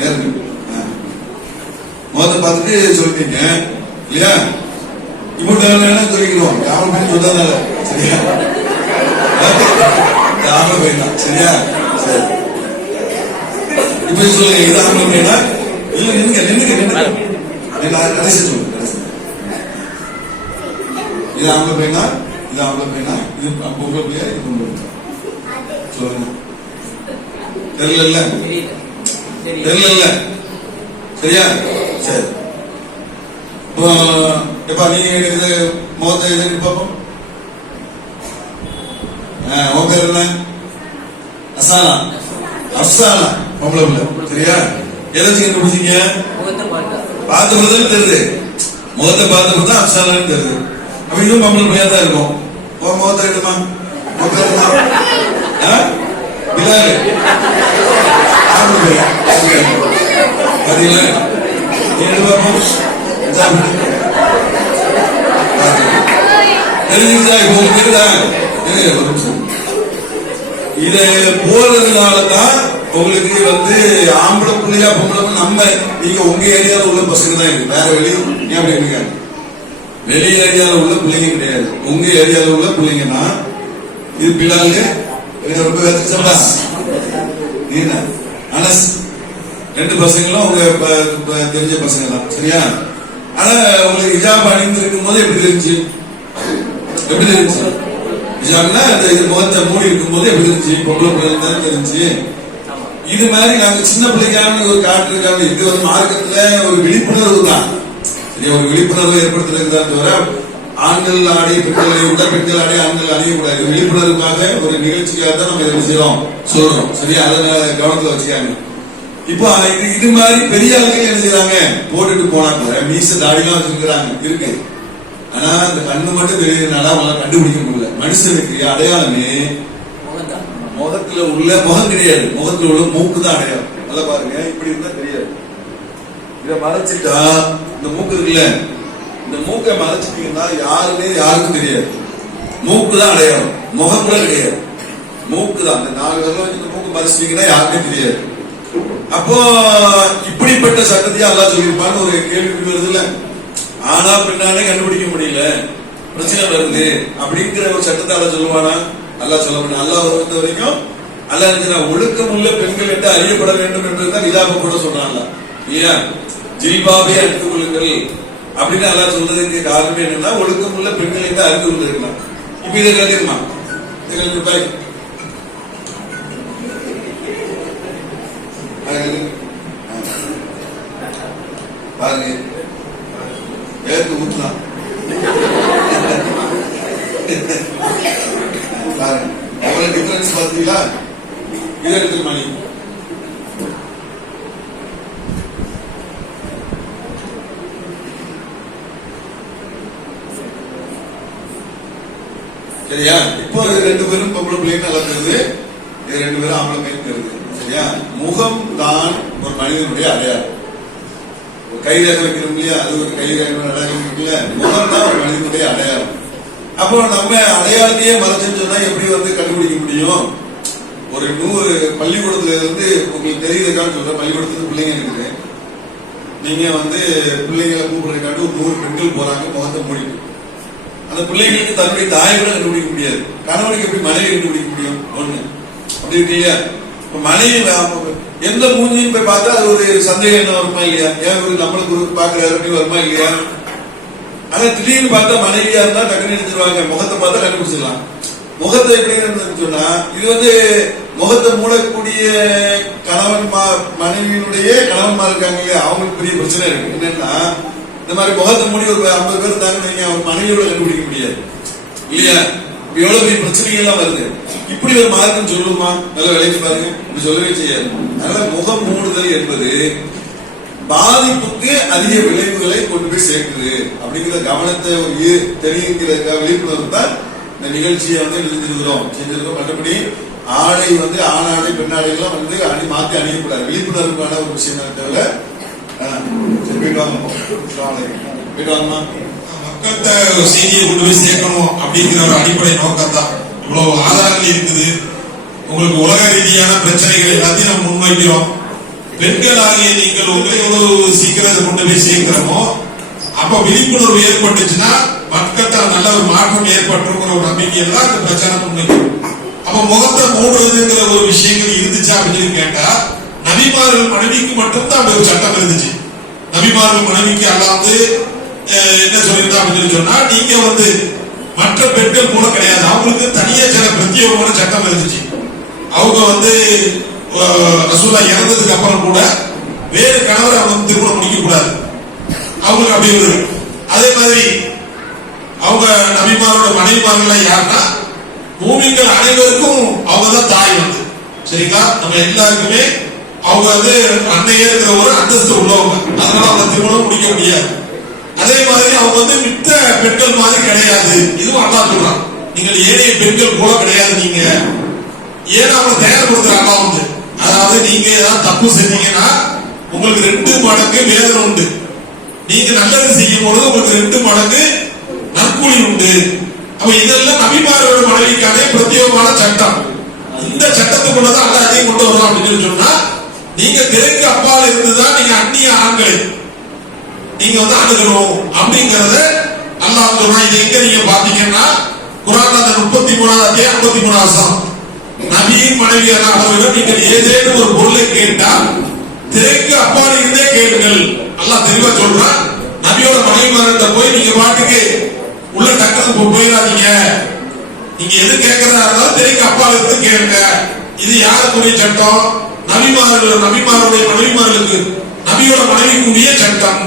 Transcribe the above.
நேரம் முகத்தை பார்த்துட்டு சொல்லிட்டீங்க இல்லையா? இப்ப சொல்லிக்கிறோம் யாரும் போய் சொன்னதால சரியா? ஆம்பளை பையன் தான் சரியா? சரி இப்ப சொல்லுங்க இது ஆம்பளை பையனா? இல்ல நின்னுங்க கடைசி சொல்லுங்க. இது ஆம்பளை பையனா? இது ஆம்பளை பையனா? இது பொம்பளை பையா? இது பொம்பளை பையனா? சொல்லுங்க. தெரியல சரியா? சரி எப்பா நீங்க இது முகத்தை எதிர்த்து பார்ப்போம். உன் பேர் என்ன? அசானா. அப்சானா பொம்பளை பிள்ளை சரியா? எதாச்சும் கண்டுபிடிச்சீங்க? பார்த்த பிள்ளைதான் தெரியுது. முகத்தை பார்த்த பிள்ளை தான் அப்சானான்னு தெரியுது. அப்ப இதுவும் பொம்பளை பிள்ளையா தான் இருக்கும். உன் முகத்தை எடுமா. உன் பேர் என்ன? பிலாலு. ஆம்பளை பையன் பாத்தீங்களா? இத போறதுனாலதான் உங்களுக்கு ஆம்பளை பிள்ளையா பொம்பளை நம்ம நீங்க உங்க ஏரியால உள்ள பசங்க தான் இருக்கு. வேற வெளியும் ஏன் அப்படி இருக்க? வெளி ஏரியால உள்ள பிள்ளைங்க கிடையாது. உங்க ஏரியால உள்ள பிள்ளைங்கன்னா இது பிள்ளைங்க ரொம்ப நீங்க அனஸ் ரெண்டு பசங்களும் உங்க தெரிஞ்ச பசங்க தான் சரியா? ஆனா உங்களுக்கு ஹிஜாப் அணிந்து இருக்கும் போது எப்படி தெரிஞ்சு? ஹிஜாப்னா முகத்தை மூடி இருக்கும் போது எப்படி தெரிஞ்சு? பொம்பளை பிள்ளை தானே தெரிஞ்சு. இது மாதிரி நாங்க சின்ன பிள்ளைக்கான ஒரு காட்டுறதுக்காக இது ஒரு மார்க்கத்துல ஒரு விழிப்புணர்வு தான். ஒரு விழிப்புணர்வு ஏற்படுத்துறதுக்கு தான் தவிர ஆண்கள் ஆடி பெண்கள் அணிய பெண்கள் ஆடி ஆண்கள் அணியக்கூடாது. விழிப்புணர்வுக்காக ஒரு நிகழ்ச்சிக்காக தான் நம்ம இதை செய்யறோம் சொல்றோம் சரியா? அதை கவனத்துல வச்சுக்காங்க. இப்போ இது மாதிரி பெரிய ஆளுங்க என்ன செய்யறாங்க? போட்டுட்டு போனா கூட மீச தாடிலாம் வச்சிருக்கிறாங்க இருக்கு. ஆனா அந்த கண்ணு மட்டும் தெரியறதுனால அவங்களால கண்டுபிடிக்க முடியல. மனுஷனுக்கு அடையாளமே முகத்துல உள்ள முகம் கிடையாது. முகத்துல உள்ள மூக்கு தான் அடையாளம். நல்லா பாருங்க, இப்படி இருந்தா தெரியாது. இத மறைச்சிட்டா இந்த மூக்கு இருக்குல்ல, இந்த மூக்கை மறைச்சிட்டீங்கன்னா யாருக்கும் தெரியாது. மூக்கு தான் அடையாளம், முகம் கூட கிடையாது. மூக்கு தான். இந்த 4 விரல வச்சு இந்த மூக்கு மறைச்சிட்டீங்கன்னா யாருமே தெரியாது. அப்போ இப்படிப்பட்ட சட்டத்தையும் அல்லாஹ் சொல்லியிருப்பான்னு ஒரு கேள்வி வருது இல்ல? ஆனா பெண்ணாலே கண்டுபிடிக்க முடியல, பிரச்சனை வருது அப்படிங்கிற ஒரு சட்டத்தை அல்லாஹ் சொல்லுவானா? அல்லாஹ் சொல்ல முடியும். அல்லாஹ் பொறுத்த வரைக்கும் அல்லாஹ் ஒழுக்கம் உள்ள பெண்கள் என்று அறியப்பட வேண்டும் என்றுதான் இலாப கூட சொல்றாங்க இல்லையா? ஜில்பாபே அணிந்து கொள்ளுங்கள் அப்படின்னு அல்லாஹ் சொல்றதுக்கு காரணம் என்னன்னா ஒழுக்கம் உள்ள பெண்கள் என்று அறிந்து கொண்டிருக்கலாம். இப்ப இதை கலந்துருமா? இதை கலந்து பாருங்க, ஏற்று ஊற்றலாம் பாருங்க, எவ்வளவு டிஃபரன்ஸ் பார்த்தீங்களா? இதை எடுத்து மணி சரியா? இப்போ 2 பேரும் பொம்பளை பிள்ளைங்க நல்லா தெரியுது, இது 2 பேரும் ஆம்பளை பையன் தெரியுது சரியா? முகம் தான் ஒரு மனிதனுடைய அடையாளம். கைரேகை வைக்கிறோம் இல்லையா? அது ஒரு கைரேகை இருக்குல்ல, முகம் தான் ஒரு மனிதனுடைய அடையாளம். அப்போ நம்ம அடையாளத்தையே மறைச்சுன்னு சொன்னா எப்படி கண்டுபிடிக்க முடியும்? ஒரு 100 பள்ளிக்கூடத்துல உங்களுக்கு தெரியுதுக்கான்னு சொல்ற பள்ளிக்கூடத்துக்கு பிள்ளைங்க இருக்குது. நீங்க பிள்ளைங்களை கூப்பிடுறதுக்காண்டி ஒரு 100 பெண்கள் போறாங்க, முகத்தை மூடிட்டு. அந்த பிள்ளைங்களுக்கு தன்னுடைய தாய் கூட கண்டுபிடிக்க முடியாது. கணவனுக்கு எப்படி மனைவி கண்டுபிடிக்க முடியும்? ஒண்ணு அப்படி இருக்கு இல்லையா? மனைவி எந்த மூஞ்சியும் போய் பார்த்தா அது ஒரு சந்தேகம் என்ன வருமா இல்லையா? ஏன் நம்மளுக்கு பாக்குறாரு வருமா இல்லையா? ஆனா திடீர்னு பார்த்தா மனைவியா இருந்தா டக்குன்னு எடுத்துருவாங்க, முகத்தை பார்த்தா கண்டுபிடிச்சிடலாம். முகத்தை எப்படி சொன்னா இது முகத்தை மூடக்கூடிய கணவன் மனைவியினுடைய கணவன்மா இருக்காங்க இல்லையா? அவங்களுக்கு பெரிய பிரச்சனை இருக்கு. என்னன்னா இந்த மாதிரி முகத்தை மூடி ஒரு 50 பேர் இருந்தாங்க, அவர் மனைவியோட கண்டுபிடிக்க முடியாது இல்லையா? எவ்வளவு பெரிய பிரச்சனைகள் எல்லாம் வருது. இப்படி ஒரு மார்க்கம் சொல்லுமா? நல்ல விளைச்சு பாருங்க, இப்படி சொல்லவே செய்யாது. அதனால முகம் மூடுதல் என்பது பாதிப்புக்கு அதிக விளைவுகளை கொண்டு போய் சேர்க்குது அப்படிங்கிற கவனத்தை தெரியுங்கிறதுக்காக விழிப்புணர்வு தான் இந்த நிகழ்ச்சியை செஞ்சிருக்கிறோம். மற்றபடி ஆடை ஆணாடை பெண்ணாடைகள்லாம் மாத்தி அணியக்கூடாது. விழிப்புணர்வுக்கான ஒரு விஷயம் தவிர மக்கள்கிட்ட ஒரு செய்தியை கொண்டு போய் சேர்க்கணும் அப்படிங்கிற ஒரு அடிப்படை நோக்கம் தான். இவ்வளவு ஆதாரங்கள் இருக்குது, உங்களுக்கு உலக ரீதியான பிரச்சனைகள் எல்லாத்தையும் நம்ம முன்வைக்கிறோம். பெண்களாகிய நீங்கள் உங்களை எவ்வளவு சீக்கிரம் கொண்டு போய் சேர்க்கிறோமோ அப்ப விழிப்புணர்வு ஏற்பட்டுச்சுன்னா மக்கள்கிட்ட நல்ல ஒரு மாற்றம் ஏற்பட்டுங்கிற ஒரு நம்பிக்கையில தான் இந்த பிரச்சாரம் முன்வைக்கும். அப்ப முகத்தை மூடுறதுங்கிற ஒரு விஷயங்கள் இருந்துச்சா அப்படின்னு கேட்டா நபிமார்கள் மனைவிக்கு மட்டும்தான் அப்படி ஒரு சட்டம் இருந்துச்சு. நபிமார்கள் மனைவிக்கு அல்லாது என்ன சொல்லியிருந்தா அப்படின்னு சொன்னா நீங்க மற்ற பெண்கள் போல கிடையாது, அவங்களுக்கு தனியா சில பிரத்யேகமான சட்டம் இருந்துச்சு. அவங்க ரசூலா இறந்ததுக்கு அப்புறம் கூட வேறு கணவரை அவங்க திருமணம் முடிக்க கூடாது, அவங்களுக்கு அப்படி ஒரு. அதே மாதிரி அவங்க நபிமாரோட மனைவிமார்கள் யாருன்னா பூமிகள் அனைவருக்கும் அவங்க தான் தாய் சரிங்களா. நம்ம எல்லாருக்குமே அவங்க அன்னையே இருக்கிற ஒரு அந்தஸ்து உள்ளவங்க, அதனால அவங்க திருமணம் முடிக்க முடியாது. அதே மாதிரி அவங்க மித்த பெண்கள் மாதிரி கிடையாது, இதுவும் அல்லாஹ் சொல்றான். நீங்கள் ஏனைய பெண்கள் போல கிடையாது நீங்க, ஏன்னா அவங்க தயார்படுத்துற அல்லாஹ் அதாவது நீங்க ஏதாவது தப்பு செஞ்சீங்கன்னா உங்களுக்கு 2 மடங்கு வேதனை உண்டு, நீங்க நல்லது செய்யும் பொழுது உங்களுக்கு 2 மடங்கு நற்கூலி உண்டு. அப்ப இதெல்லாம் நபிமாரோட மனைவிக்கான பிரத்யேகமான சட்டம். இந்த சட்டத்துக்குள்ளதான் அல்ல அதையும் கொண்டு வரலாம் அப்படின்னு சொன்னா நீங்க திரைக்கு அப்பால இருந்துதான் நீங்க அந்நிய ஆண்களை நீங்க அணுகணும் அப்படிங்கறத அல்லாஹ் சொல்றான். இது எங்க நீங்க பாத்தீங்கன்னா குர்ஆன்ல 33வது அத்தியாயம் 53வது வசனம், நபியின் மனைவியராக நீங்கள் ஏதேனும் ஒரு பொருளை கேட்டால் திரைக்கு அப்பால இருந்தே கேளுங்கள். அல்லாஹ் தெளிவா சொல்றான். நபியோட மனைவிமார்கிட்ட போய் நீங்க பாட்டுக்கு உள்ள டக்குனு போயிடாதீங்க, நீங்க எது கேட்கறதா இருந்தாலும் திரைக்கு அப்பால இருந்து கேளுங்க. இது யாருக்குரிய சட்டம்? நபிமாருடைய மனைவிமார்களுக்கு, நபியோட மனைவிக்குரிய சட்டம்.